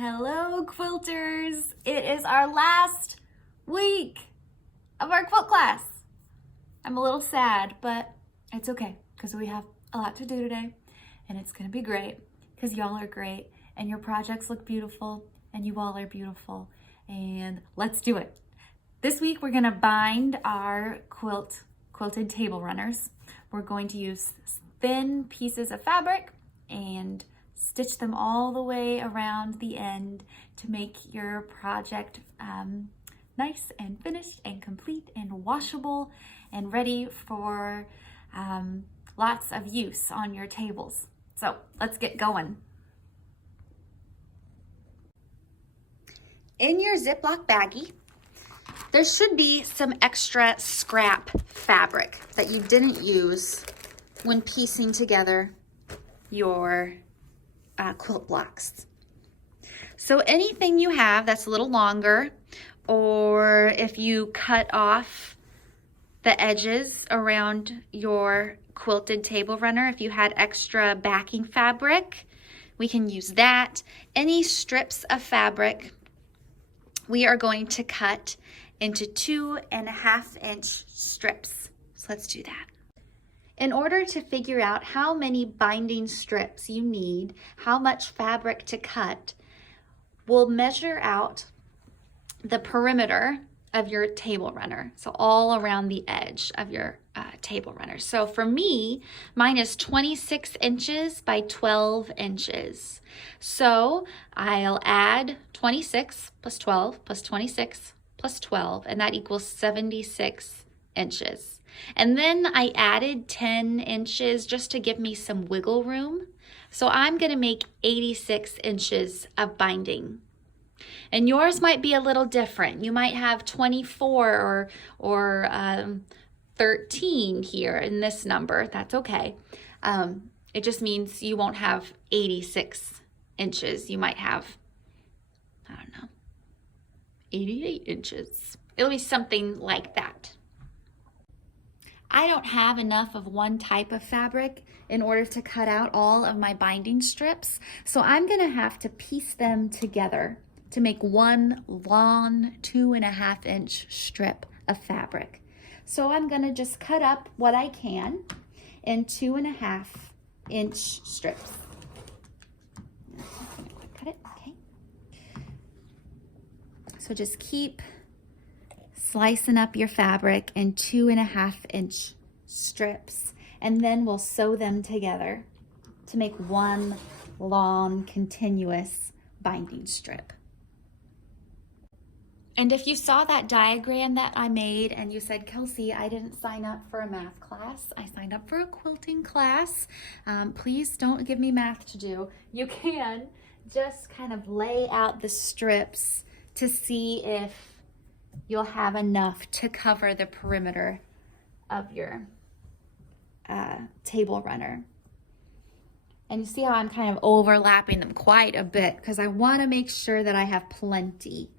Hello, quilters. It is our last week of our quilt class. I'm a little sad, but it's okay because we have a lot to do today and it's gonna be great because y'all are great and your projects look beautiful and you all are beautiful, and let's do it. This week we're gonna bind our quilted table runners. We're going to use thin pieces of fabric and stitch them all the way around the end to make your project nice and finished and complete and washable and ready for lots of use on your tables. So let's get going. In your Ziploc baggie, there should be some extra scrap fabric that you didn't use when piecing together your quilt blocks. So anything you have that's a little longer, or if you cut off the edges around your quilted table runner, if you had extra backing fabric, we can use that. Any strips of fabric, we are going to cut into 2.5-inch strips. So let's do that. In order to figure out how many binding strips you need, how much fabric to cut, we'll measure out the perimeter of your table runner. So all around the edge of your table runner. So for me, mine is 26 inches by 12 inches. So I'll add 26 plus 12 plus 26 plus 12, and that equals 76 inches. And then I added 10 inches just to give me some wiggle room. So I'm going to make 86 inches of binding. And yours might be a little different. You might have 24 or 13 here in this number. That's okay. It just means you won't have 86 inches. You might have, I don't know, 88 inches. It'll be something like that. I don't have enough of one type of fabric in order to cut out all of my binding strips, so I'm gonna have to piece them together to make one long 2.5-inch strip of fabric. So I'm gonna just cut up what I can in 2.5-inch strips. Cut it, okay. So just keep slicing up your fabric in 2.5-inch strips, and then we'll sew them together to make one long continuous binding strip. And if you saw that diagram that I made and you said, Kelsey, I didn't sign up for a math class, I signed up for a quilting class, please don't give me math to do. You can just kind of lay out the strips to see if you'll have enough to cover the perimeter of your table runner. And you see how I'm kind of overlapping them quite a bit because I want to make sure that I have plenty.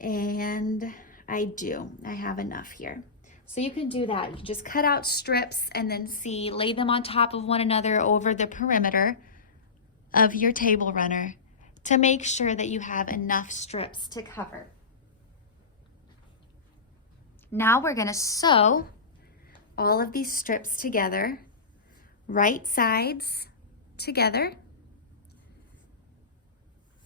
And I do. I have enough here. So you can do that. You can just cut out strips and then lay them on top of one another over the perimeter of your table runner to make sure that you have enough strips to cover. Now we're going to sew all of these strips together, right sides together,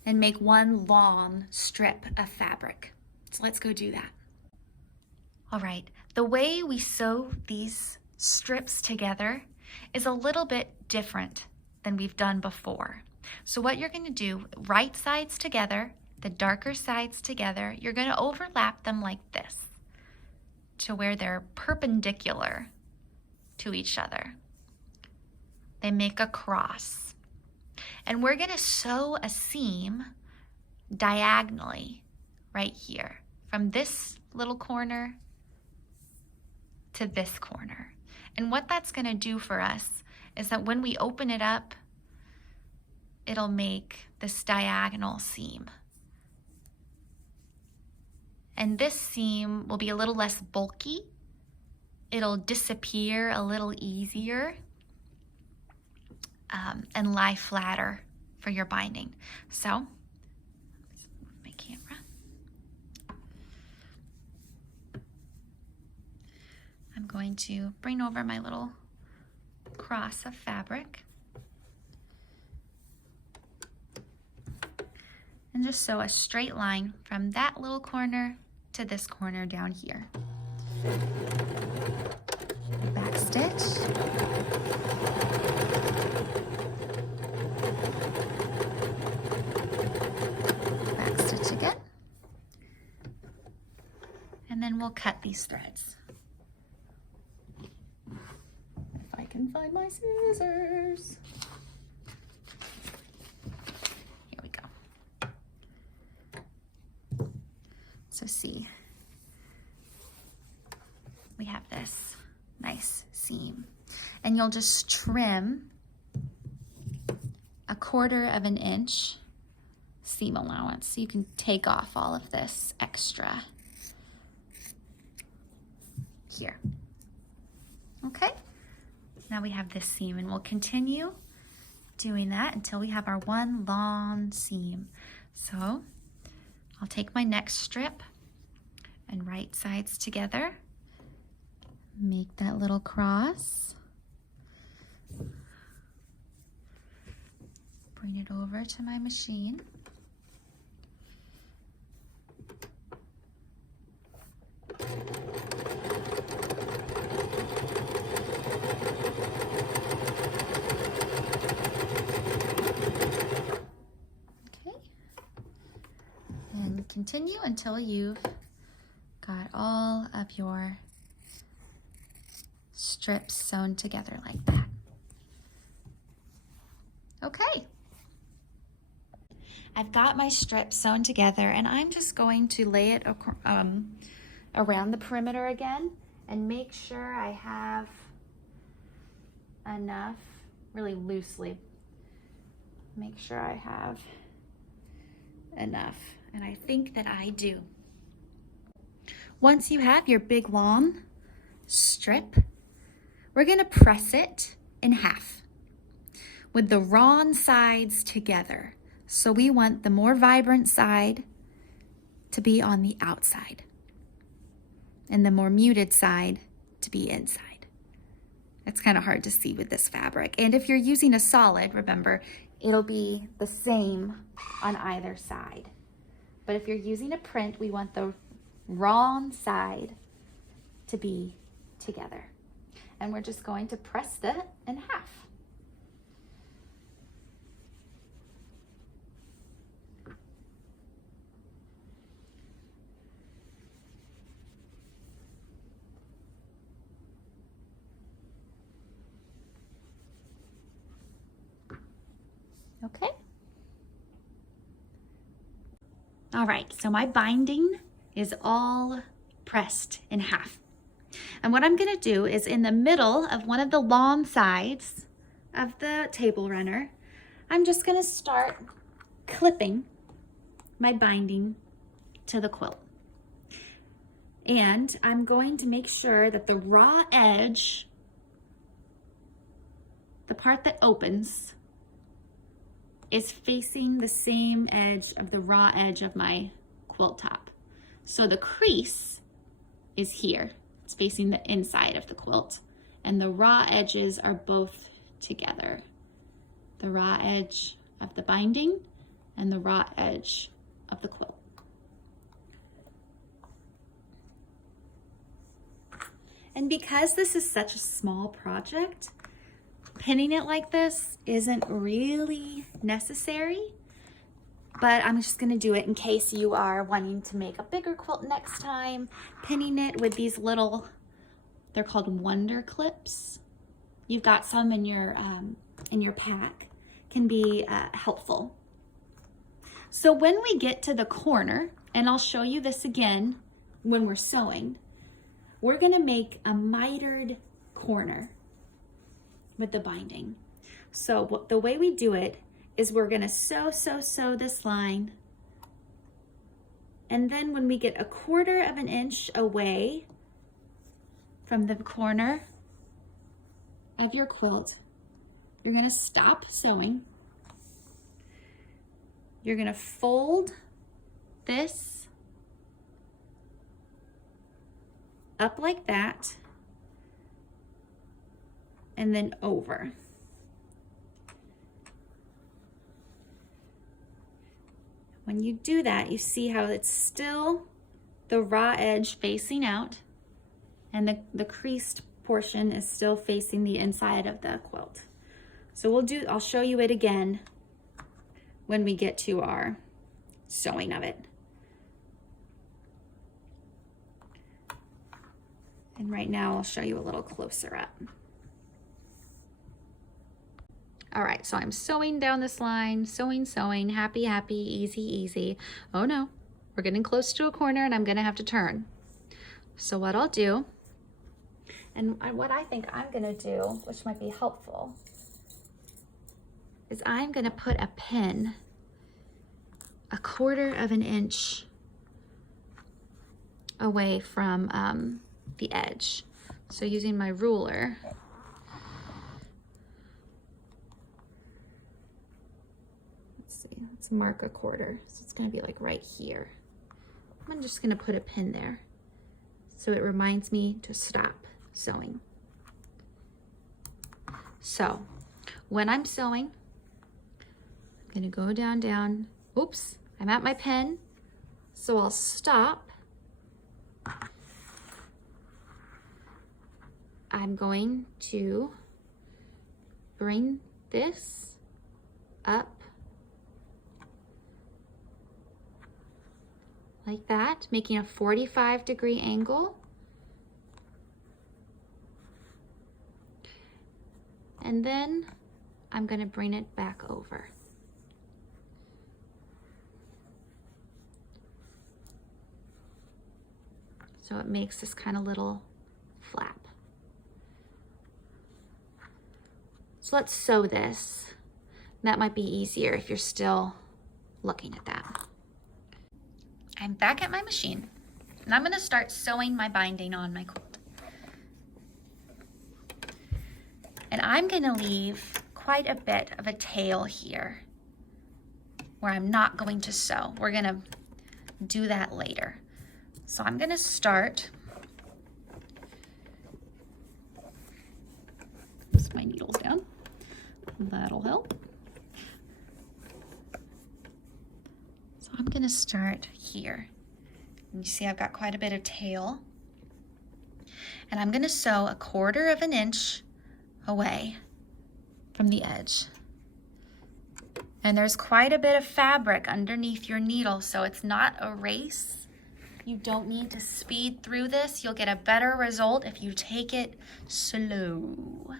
and make one long strip of fabric. So let's go do that. All right, the way we sew these strips together is a little bit different than we've done before. So what you're going to do, right sides together, the darker sides together, you're going to overlap them like this, to where they're perpendicular to each other. They make a cross. And we're gonna sew a seam diagonally right here, from this little corner to this corner. And what that's gonna do for us is that when we open it up, it'll make this diagonal seam. And this seam will be a little less bulky. It'll disappear a little easier and lie flatter for your binding. So, let's move my camera. I'm going to bring over my little cross of fabric and just sew a straight line from that little corner to this corner down here. Back stitch. Back stitch again. And then we'll cut these threads. If I can find my scissors. Here we go. So see, we have this nice seam, and you'll just trim 1/4 of an inch seam allowance so you can take off all of this extra here. Okay, now we have this seam, and we'll continue doing that until we have our one long seam. So I'll take my next strip and right sides together, make that little cross, bring it over to my machine, okay, and continue until you've got all of your strips sewn together like that. Okay, I've got my strips sewn together, and I'm just going to lay it around the perimeter again and make sure I have enough, really loosely, make sure I have enough, and I think that I do. Once you have your big long strip, we're gonna press it in half with the wrong sides together. So we want the more vibrant side to be on the outside and the more muted side to be inside. It's kind of hard to see with this fabric. And if you're using a solid, remember, it'll be the same on either side. But if you're using a print, we want the wrong side to be together. And we're just going to press that in half. Okay. All right, so my binding is all pressed in half. And what I'm gonna do is in the middle of one of the long sides of the table runner, I'm just gonna start clipping my binding to the quilt. And I'm going to make sure that the raw edge, the part that opens, is facing the same edge of the raw edge of my quilt top. So the crease is here. It's facing the inside of the quilt, and the raw edges are both together. The raw edge of the binding and the raw edge of the quilt. And because this is such a small project, pinning it like this isn't really necessary, but I'm just gonna do it in case you are wanting to make a bigger quilt next time. Pinning it with these little, they're called Wonder Clips. You've got some in your pack, can be helpful. So when we get to the corner, and I'll show you this again when we're sewing, we're gonna make a mitered corner with the binding. So the way we do it is we're gonna sew this line, and then when we get 1/4 of an inch away from the corner of your quilt, you're gonna stop sewing, you're gonna fold this up like that and then over. When you do that, you see how it's still the raw edge facing out and the creased portion is still facing the inside of the quilt. So I'll show you it again when we get to our sewing of it. And right now I'll show you a little closer up. All right, so I'm sewing down this line, sewing, happy, happy, easy, easy. Oh no, we're getting close to a corner and I'm gonna have to turn. So what I'll do, and what I think I'm gonna do, which might be helpful, is I'm gonna put a pin 1/4 of an inch away from the edge. So using my ruler, let's mark 1/4. So it's gonna be like right here. I'm just gonna put a pin there so it reminds me to stop sewing. So when I'm sewing, I'm gonna go down. Oops, I'm at my pin. So I'll stop. I'm going to bring this up like that, making a 45-degree angle. And then I'm gonna bring it back over. So it makes this kind of little flap. So let's sew this. That might be easier if you're still looking at that. I'm back at my machine and I'm gonna start sewing my binding on my quilt. And I'm gonna leave quite a bit of a tail here where I'm not going to sew. We're gonna do that later. So I'm gonna start, put my needles down, that'll help. So I'm gonna start here. And you see I've got quite a bit of tail. And I'm gonna sew 1/4 of an inch away from the edge. And there's quite a bit of fabric underneath your needle, so it's not a race. You don't need to speed through this. You'll get a better result if you take it slow.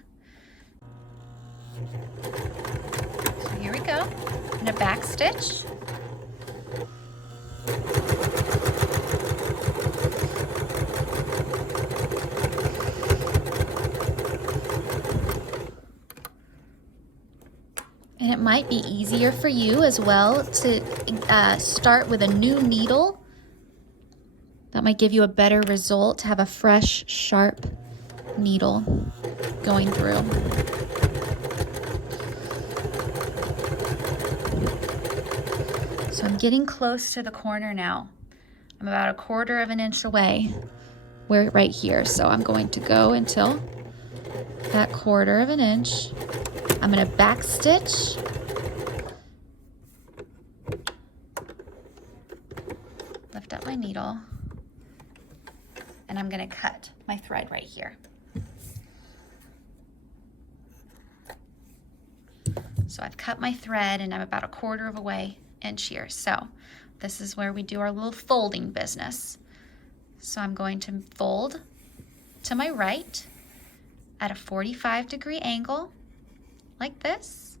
So here we go. I'm gonna back stitch. And it might be easier for you as well to start with a new needle. That might give you a better result to have a fresh, sharp needle going through. So I'm getting close to the corner now. I'm about 1/4 of an inch away. We're right here, so I'm going to go until that 1/4 of an inch. I'm gonna back stitch. Lift up my needle. And I'm gonna cut my thread right here. So I've cut my thread and I'm about 1/4 of a inch here. So this is where we do our little folding business. So I'm going to fold to my right at a 45-degree angle, like this.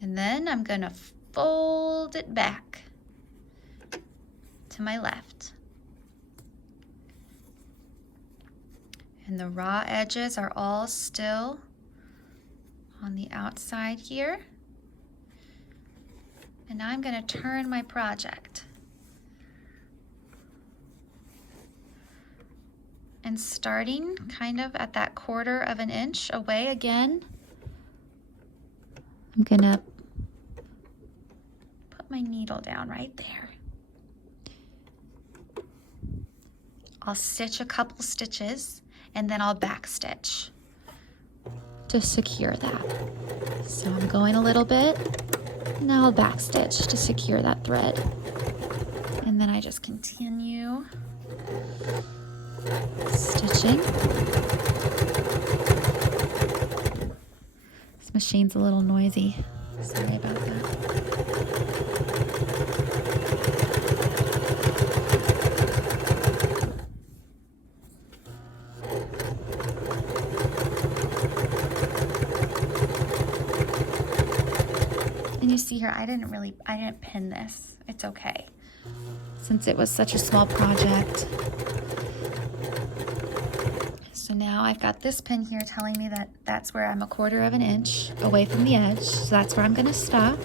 And then I'm gonna fold it back to my left. And the raw edges are all still on the outside here. And now I'm gonna turn my project. And starting kind of at that 1/4 of an inch away again, I'm gonna put put my needle down right there. I'll stitch a couple stitches and then I'll back stitch to secure that. So I'm going a little bit, now I'll back stitch to secure that thread. And then I just continue stitching. This machine's a little noisy. Sorry about that. And you see here, I didn't pin this. It's okay. Since it was such a small project. So now I've got this pin here telling me that that's where I'm 1/4 of an inch away from the edge. So that's where I'm gonna stop.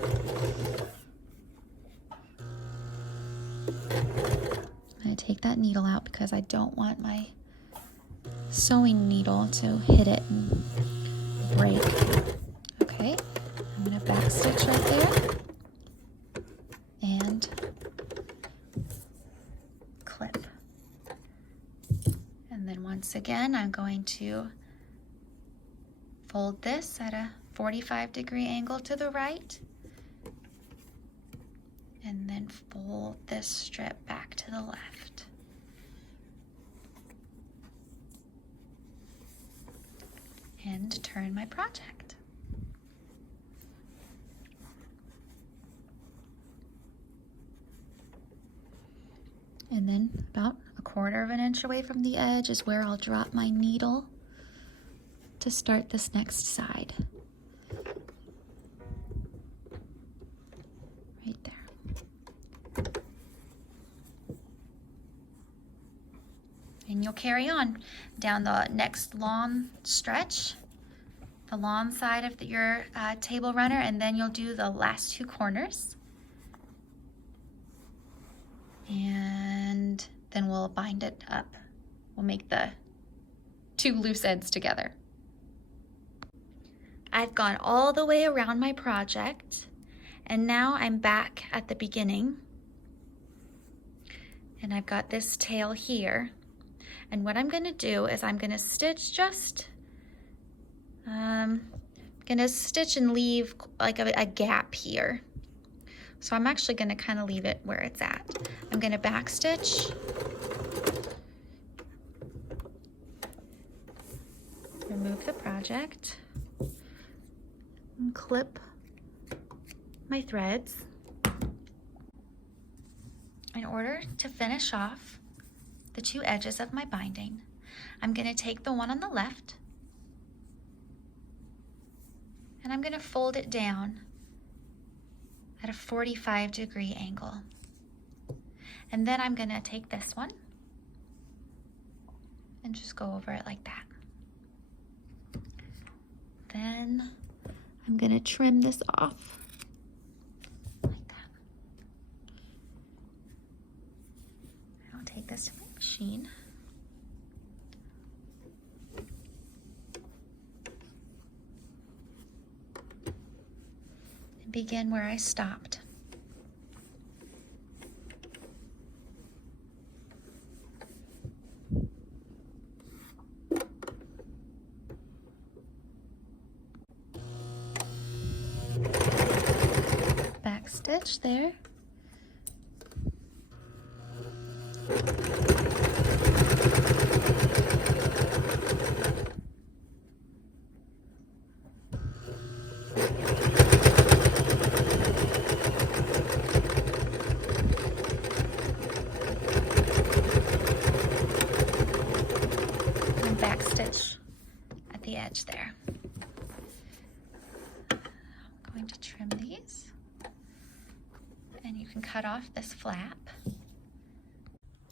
I'm gonna take that needle out because I don't want my sewing needle to hit it and break. Okay, I'm gonna back stitch right there and clip. And then once again, I'm going to fold this at a 45-degree angle to the right and then fold this strip back to the left. And turn my project. And then about 1/4 of an inch away from the edge is where I'll drop my needle to start this next side. Right there. And you'll carry on down the next long stretch, the long side of your table runner, and then you'll do the last 2 corners. And then we'll bind it up. We'll make the 2 loose ends together. I've gone all the way around my project, and now I'm back at the beginning. And I've got this tail here. And what I'm gonna do is I'm gonna stitch stitch and leave like a gap here. So I'm actually gonna kind of leave it where it's at. I'm gonna back stitch. Remove the project and clip my threads. In order to finish off the 2 edges of my binding, I'm gonna take the one on the left and I'm gonna fold it down at a 45-degree angle. And then I'm gonna take this one and just go over it like that. Then I'm gonna trim this off like that. I'll take this to my machine. And begin where I stopped. Back stitch there. And back stitch at the edge there. I'm going to trim these. And you can cut off this flap.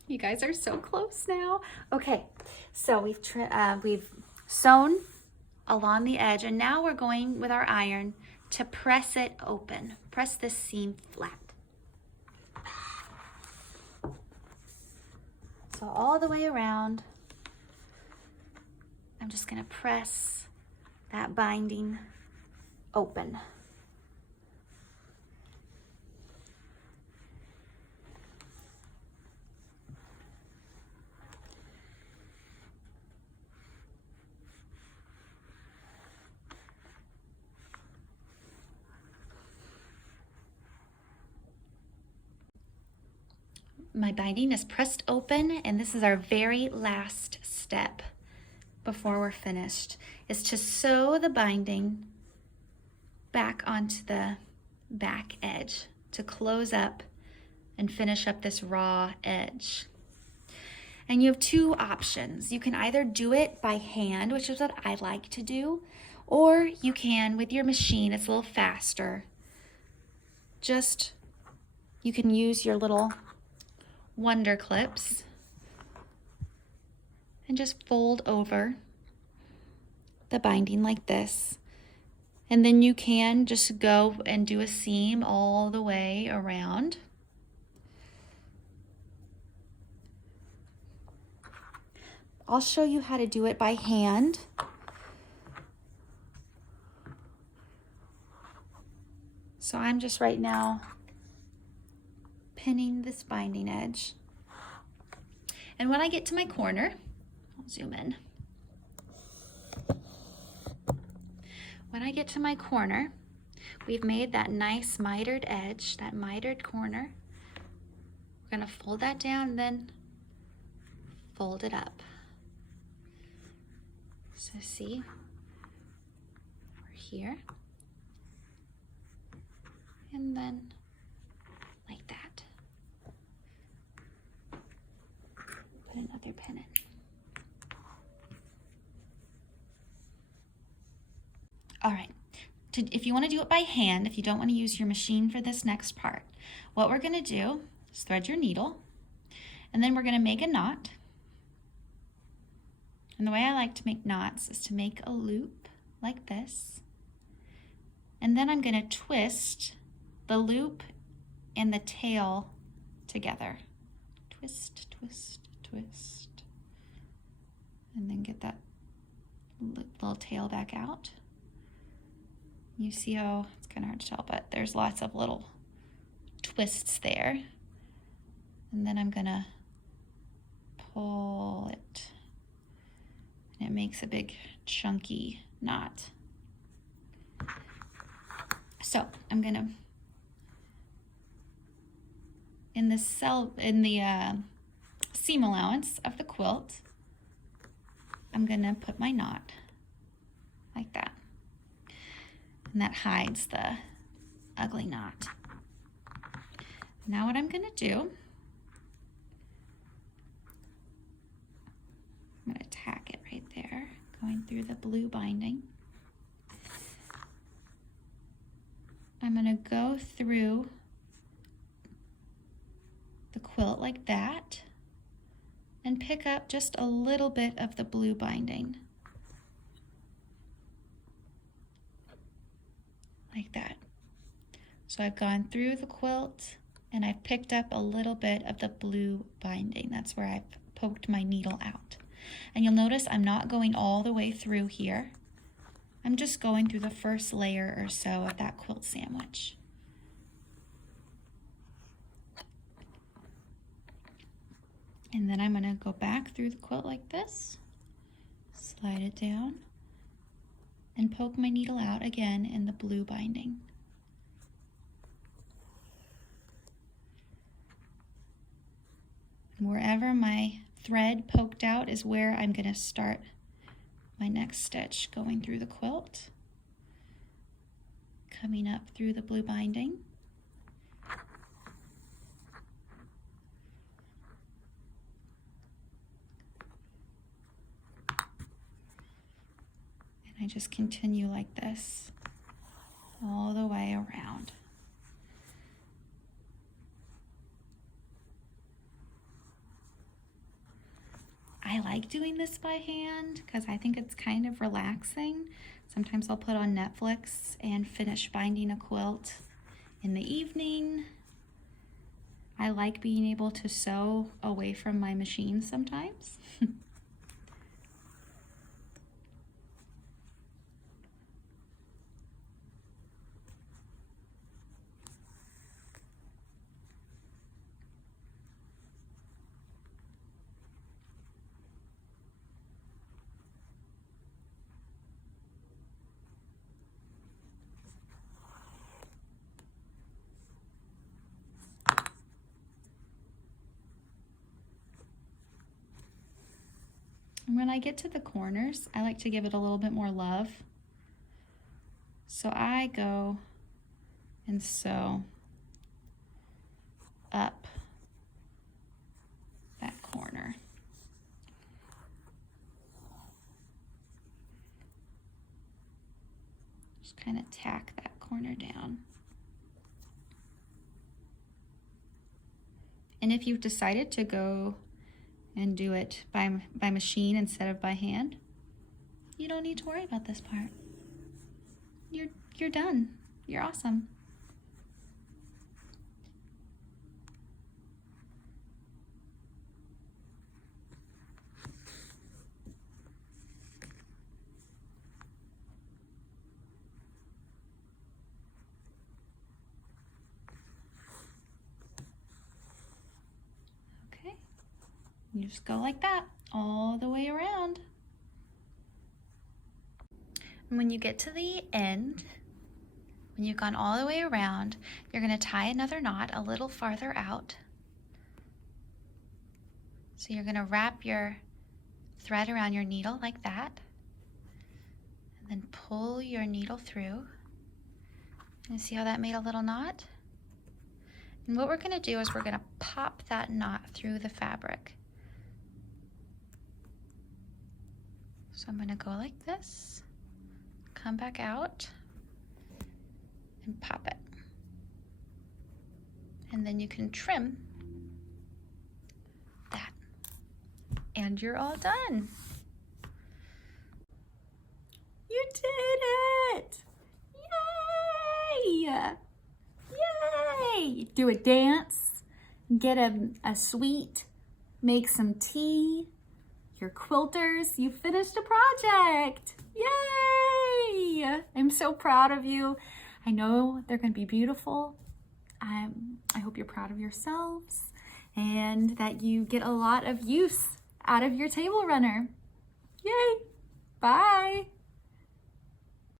You guys are so close now. Okay, so we've sewn along the edge, and now we're going with our iron to press it open. Press this seam flat. So all the way around, I'm just gonna press that binding open. my binding is pressed open, and this is our very last step before we're finished, is to sew the binding back onto the back edge to close up and finish up this raw edge. And you have two options. You can either do it by hand, which is what I like to do, or you can with your machine. It's a little faster. You can use your little wonder clips and just fold over the binding like this. And then you can just go and do a seam all the way around. I'll show you how to do it by hand. So I'm just right now pinning this binding edge. And when I get to my corner, I'll zoom in. When I get to my corner, we've made that nice mitered edge, that mitered corner. We're gonna fold that down and then fold it up. So see, we're here, and then like that. Put another pin in. All right, if you want to do it by hand, if you don't want to use your machine for this next part, what we're going to do is thread your needle, and then we're going to make a knot. And the way I like to make knots is to make a loop like this, and then I'm going to twist the loop and the tail together. Twist, twist, twist, and then get that little tail back out. You see how it's kind of hard to tell, but there's lots of little twists there. And then I'm gonna pull it, and it makes a big chunky knot. So I'm gonna, in the seam allowance of the quilt, I'm gonna put my knot like that. And that hides the ugly knot. Now what I'm gonna do, I'm gonna tack it right there, going through the blue binding. I'm gonna go through the quilt like that and pick up just a little bit of the blue binding. Like that. So I've gone through the quilt and I've picked up a little bit of the blue binding. That's where I've poked my needle out. And you'll notice I'm not going all the way through here. I'm just going through the first layer or so of that quilt sandwich. And then I'm going to go back through the quilt like this, slide it down, and poke my needle out again in the blue binding. And wherever my thread poked out is where I'm going to start my next stitch, going through the quilt, coming up through the blue binding, I just continue like this all the way around. I like doing this by hand because I think it's kind of relaxing. Sometimes I'll put on Netflix and finish binding a quilt in the evening. I like being able to sew away from my machine sometimes. when I get to the corners, I like to give it a little bit more love. So I go and sew up that corner. Just kind of tack that corner down. And if you've decided to go and do it by machine instead of by hand, you don't need to worry about this part. You're done. You're awesome. Okay. You just go like that all the way around. And when you get to the end, when you've gone all the way around, you're going to tie another knot a little farther out. So you're going to wrap your thread around your needle like that, and then pull your needle through. And see how that made a little knot? And what we're going to do is we're going to pop that knot through the fabric. So I'm going to go like this, come back out, and pop it. And then you can trim that. And you're all done. You did it! Yay! Yay! Do a dance, get a sweet, make some tea. You're quilters, you finished a project. Yay! I'm so proud of you. I know they're gonna be beautiful. I hope you're proud of yourselves and that you get a lot of use out of your table runner. Yay! Bye!